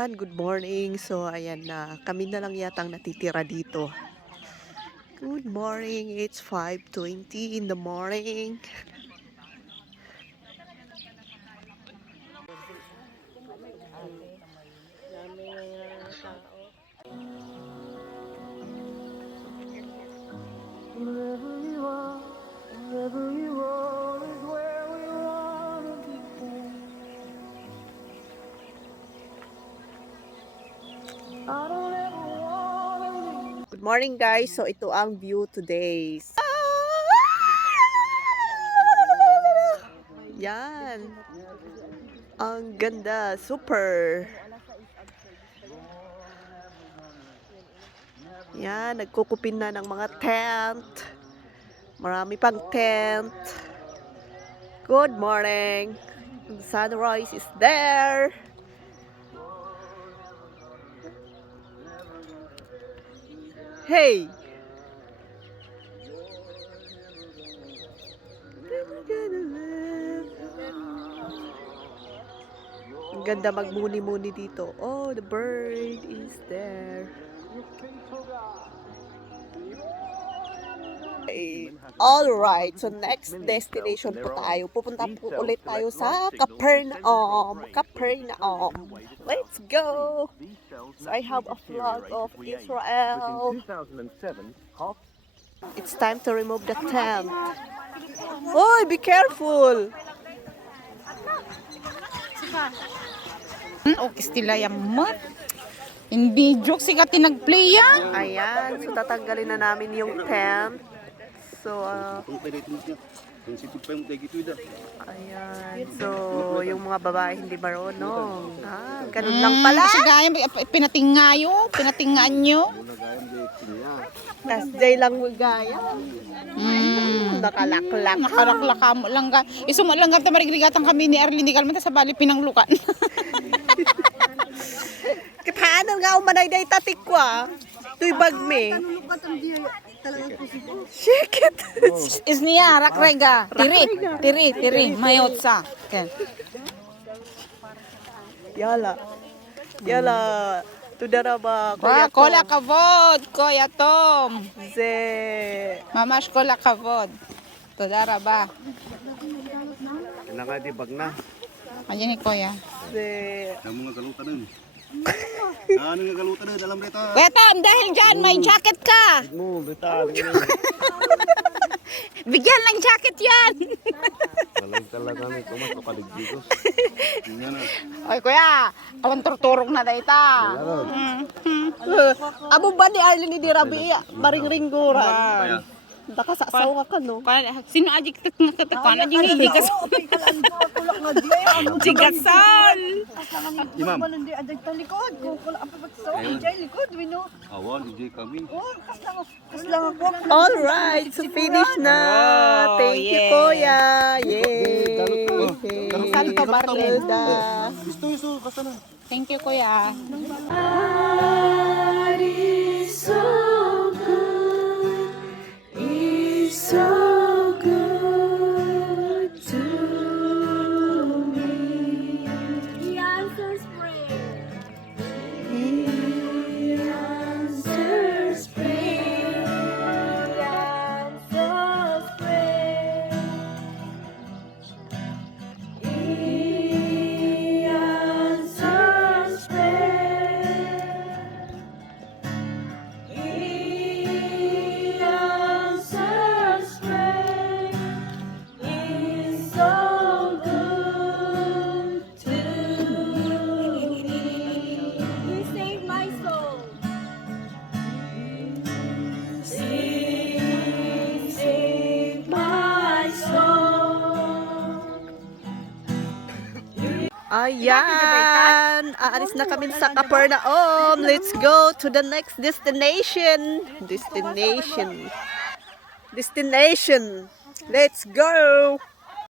everyone, good morning. So ayan na, kami na lang yatang natitira dito. Good morning, it's 5:20 in the morning. Good morning guys, so ito ang view today. Yan. Ang ganda, super. Yan, nagkukupin na ng mga tent. Marami pang tent. Good morning. The sunrise is there. Hey! Ang ganda magmuni-muni dito. Oh, the bird is there. Alright, so next destination po tayo. Pupunta po ulit tayo sa Capernaum. Let's go! So I have a flag of Israel. It's time to remove the tent. Oy, be careful! Okay, stila yung mat. Hindi joke siya tinag-play yan. Ayan, so tatanggalin na namin yung tent. So, ayan. So, yung mga babae hindi marunong. Ganun lang pala. Kasi gaya, pinatingaan nyo. Tas day lang mo gaya. Nakalaklak. Nakaraklaka mo lang ga. Isumo lang gata marigligatan kami ni Arlene di kalmanta sa bali pinanglukan. Kataan nga umanay day tatikwa. Tuy bagme. Shake it. Is niya rakrega. Tiri. Mayot sa. Okay. Yala. Tudara ba? Kola kavod, Kuya Tom. Ze. Mamash kola kavod. Todara ba? Kailangan di bag na. Ayan ni Kuya. Ze. Ang mga galutan nun. Ano nga galutan nun? Alam rita. Kuya Tom, dahil dyan may jacket ka. Mo, beta. Bigyan ng jacket yan. Walang talaga na ito. Mas kaligdigos. Tingnan na. Ay Kuya, awan turturog na dayta. Abo ba ni Arlene di Rabi? Maring-ringguran. Daka sa asawa ka no. Sino ajik tat nga katakan na jing higas. Jigasal. Imam. Hindi aday talikod ko kula ang pagsaw enjoy likod we know. Awan, hindi kami. Oh, kaslang ako. All right, so finish na. Thank you, Kuya. Yay. Santo Barlen. Gusto, basta na. Thank you Kuya. So good to me. He answers prayer. He answers prayer. He answers prayer. He answers prayer. He answers prayer. He's so good to me. He saved my soul. Save my soul. Ayan, aalis na kami sa Capernaum. Let's go to the next destination. Destination. Let's go.